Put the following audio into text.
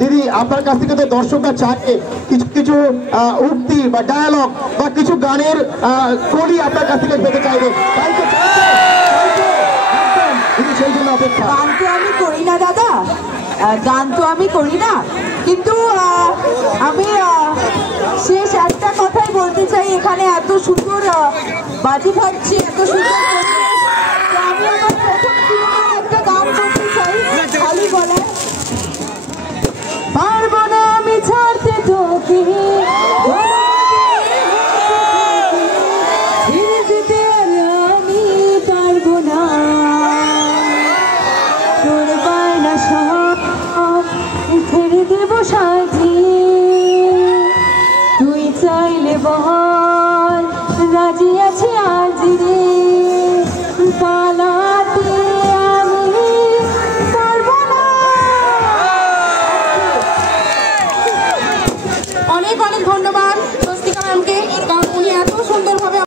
দিদি আপনার কাছ থেকে তো দর্শকরা চায় কিছু কিছু উক্তি বা ডায়ালগ বা কিছু গানের কলি আপনার কাছ থেকে পেতে চাইবে, তাই তো সেই জন্য অপেক্ষা। গান তো আমি করি না দাদা, গান তো আমি করি না, কিন্তু আমি শেষ একটা কথাই বলতে চাই, এখানে এত সুন্দর বাজি ফাটছে, এত সুন্দর আমি আমার প্রথম সিনেমার একটা গান করতে চাই খালি গলায়। পারবো না আমি ছাড়তে তোকে, আমি পারবো না, তোর বায়না সব ছেড়ে দেব সাজিয়ে, তুই চাইলে বল রাজি আছি আজ রে, পালাতে আমি পারবো না। অনেক অনেক ধন্যবাদ।